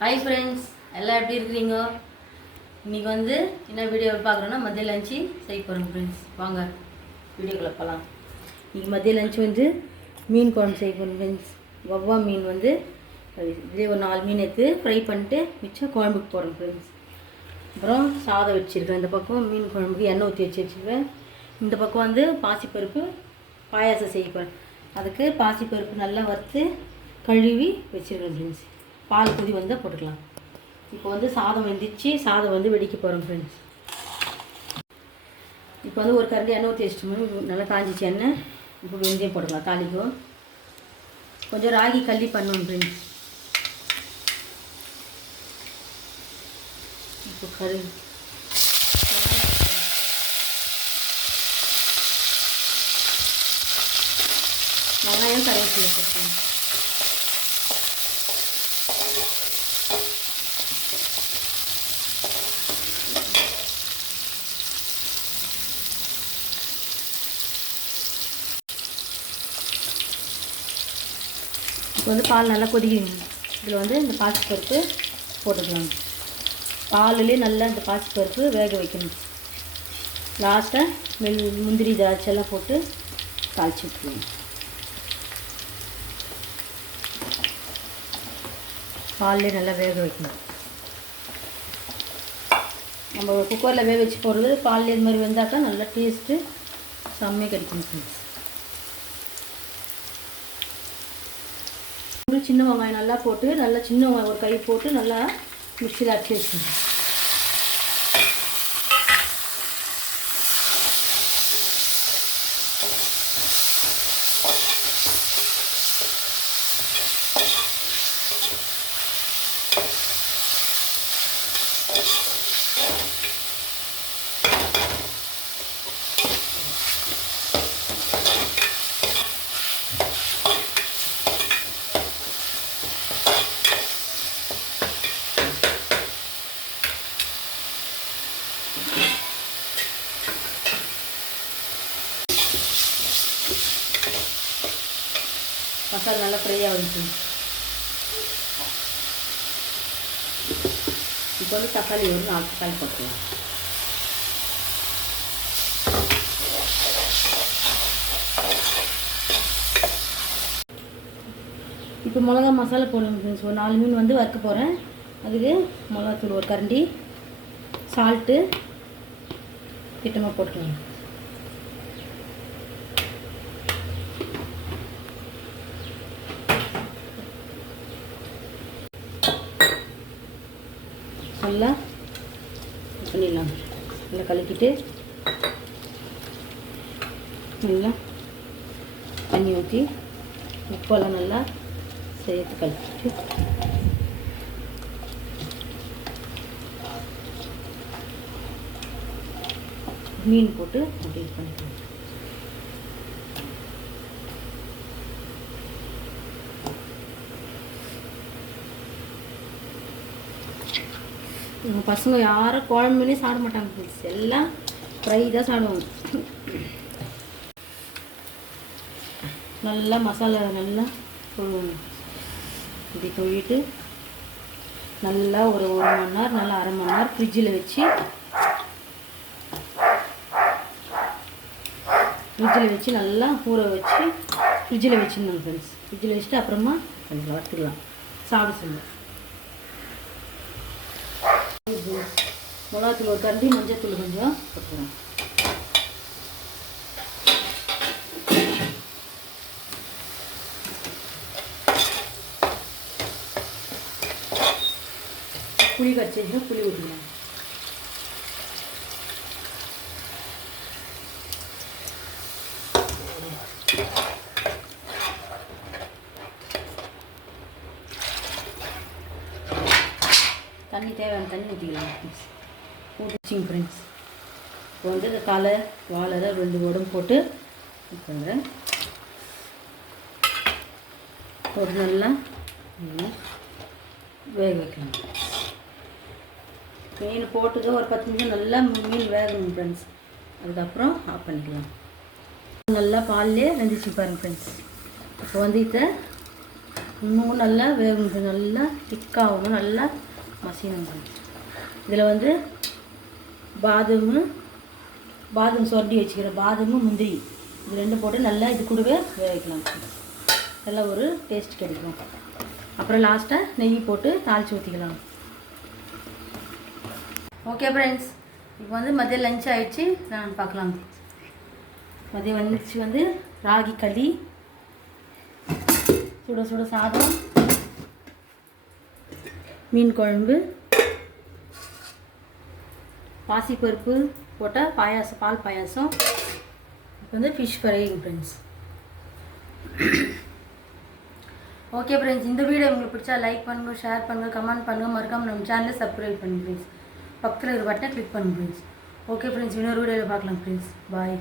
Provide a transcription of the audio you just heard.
Hi friends, எல்லாம் எப்படி இருக்கிறீங்க? இன்றைக்கி வந்து என்ன வீடியோ பார்க்குறோன்னா மதிய லஞ்சு செய்ய போகிறோம் ஃப்ரெண்ட்ஸ். வாங்க வீடியோக்குள்ளே போகலாம். இன்றைக்கி மதிய லஞ்சு வந்து மீன் குழம்பு செய்ய போகிறோம் ஃப்ரெண்ட்ஸ். வவ்வா மீன் வந்து இதே ஒரு 4 மீன் எடுத்து ஃப்ரை பண்ணிட்டு மிச்சம் குழம்புக்கு போகிறோம் ஃப்ரெண்ட்ஸ். அப்புறம் சாதம் வச்சுருக்கேன். இந்த பக்கம் மீன் குழம்புக்கு எண்ணெய் ஊற்றி வச்சுருக்கேன். இந்த பக்கம் வந்து பாசிப்பருப்பு பாயாசம் செய்ய போகிறேன். அதுக்கு பாசிப்பருப்பு நல்லா வறுத்து கழுவி வச்சுருக்கேன் ஃப்ரெண்ட்ஸ். பால் கொதி வந்தால் போட்டுக்கலாம். இப்போ வந்து சாதம் வெந்துச்சு, சாதம் வந்து வெடிக்க போகிறோம் ஃப்ரெண்ட்ஸ். இப்போ வந்து ஒரு கரண்டி எண்ணெய் ஊற்றி வச்சுட்டு நல்லா காஞ்சிச்சு எண்ணெய். இப்போ வெந்தயம் போட்டுக்கலாம் தாளிக்கும். கொஞ்சம் ராகி களி பண்ணுவோம் ஃப்ரெண்ட்ஸ். இப்போ வெங்காயம் கருவேப்பிலை போட்டுக்கலாம். இப்போ வந்து பால் நல்லா கொதிக்கணும். இதில் வந்து இந்த பாசிப்பருப்பு போட்டுக்கலாம். பாலுலேயே நல்லா இந்த பாசிப்பருப்பு வேக வைக்கணும். லாஸ்ட்டாக முந்திரி திராட்சைலாம் போட்டு தாளிச்சு விட்டுருவோம். பால்லே நல்லா வேக வைக்கணும். நம்ம குக்கரில் வேக வச்சு போடுறது பால்லே இது மாதிரி வெந்தாக்கா நல்லா டேஸ்ட்டு செம்மையாக கிடைக்கும் ஃப்ரெண்ட்ஸ். சின்ன வெங்காயம் நல்லா போட்டு நல்லா சின்ன வெங்காயம் ஒரு கை போட்டு நல்லா மிக்சியில் அரைச்சி வச்சுக்கணும். மசாலா நல்லா ஃப்ரையாக வந்துச்சு. இப்போ வந்து தக்காளி ஒரு 4 தக்காளி போட்டுக்கலாம். இப்போ மிளகா மசாலா போடணும் ஃப்ரெண்ட்ஸ். ஒரு 4 மீன் வந்து வறுக்க போகிறேன். அதுக்கு மிளகாத்தூள் ஒரு கரண்டி, சால்ட்டு திட்டமாக போட்டுக்கலாம். நல்லா பண்ணிடலாம். நல்லா கலக்கிட்டு நல்லா தண்ணி ஊற்றி உப்பெல்லாம் நல்லா சேர்த்து கலக்கிட்டு மீன் போட்டு அப்படி பண்ணிக்கலாம். எங்கள் பசங்க யாரும் குழம்புனே சாப்பிட மாட்டாங்க ஃப்ரெண்ட்ஸ். எல்லாம் ஃப்ரை தான் சாப்பிடுவாங்க. நல்லா மசாலா நல்லா இப்படி கழுவிட்டு நல்லா ஒரு 1 மணி நேரம் நல்லா அரை மணி நேரம் ஃப்ரிட்ஜில் வச்சு நல்லா ஊற வச்சு ஃப்ரிட்ஜில் வச்சுருந்தோம் ஃப்ரெண்ட்ஸ். ஃப்ரிட்ஜில் வச்சுட்டு அப்புறமா கொஞ்சம் வறுத்துக்கலாம். சாப்பிட சொல்லுவோம். மிளகாத்தூள் ஒரு கரண்டி, மஞ்சத்தூள் கொஞ்சம் போட்டுக்கலாம். புளி கரைச்சி வச்சுன்னா புளி ஊற்றிக்கலாம். தண்ணி தேவையான தண்ணி ஊற்றிக்கலாம் ஊற்றிச்சிங்க ஃப்ரெண்ட்ஸ். இப்போ வந்து இந்த தலை வாழை 2 உடம்பு போட்டு பண்ணுறேன். ஒரு நல்லா வேக வைக்கலாம். மீன் போட்டுதான் ஒரு 10 நிமிஷம் நல்லா மீன் வேகணும் ஃப்ரெண்ட்ஸ். அதுக்கப்புறம் ஆஃப் பண்ணிக்கலாம். நல்லா பால்லே வெந்துச்சு பாருங்கள் ஃப்ரெண்ட்ஸ். இப்போ வந்து இதை இன்னும் நல்லா வேகணும், நல்லா திக்காகணும், நல்லா மசியணும். இதில் வந்து பாதாம் சொரண்டி வச்சுக்கிற பாதாமும் முந்திரி இது ரெண்டும் போட்டு நல்லா இது கூடவே வேக வைக்கலாம். நல்லா ஒரு டேஸ்ட் கிடைக்கும். அப்புறம் லாஸ்ட்டாக நெய் போட்டு தாளித்து ஊற்றிக்கலாம். ஓகே ஃப்ரெண்ட்ஸ், இப்போ வந்து மதியம் லஞ்ச் ஆகிடுச்சு. நான் பார்க்கலாம். மதியம் லஞ்ச் வந்து ராகி களி, சுட சுட சாதம், மீன் குழம்பு, பாசிப்பருப்பு போட்ட பாயாசம், பால் பாயாசம், இப்போ வந்து fish fry friends. Okay friends, இந்த வீடியோ உங்களுக்கு பிடிச்சா லைக் பண்ணுங்கள், ஷேர் பண்ணுங்கள், கமெண்ட் பண்ணுங்கள், மறக்காமல் நம்ம சேனலை சப்ஸ்கிரைப் பண்ணுங்கள் ஃப்ரெண்ட்ஸ். பக்கத்தில் ஒரு பட்டனை கிளிக் பண்ணுங்கள் ஃப்ரெண்ட்ஸ். ஓகே ஃப்ரெண்ட்ஸ், இன்னொரு வீடியோவில் பார்க்கலாம் ஃப்ரெண்ட்ஸ். பாய்.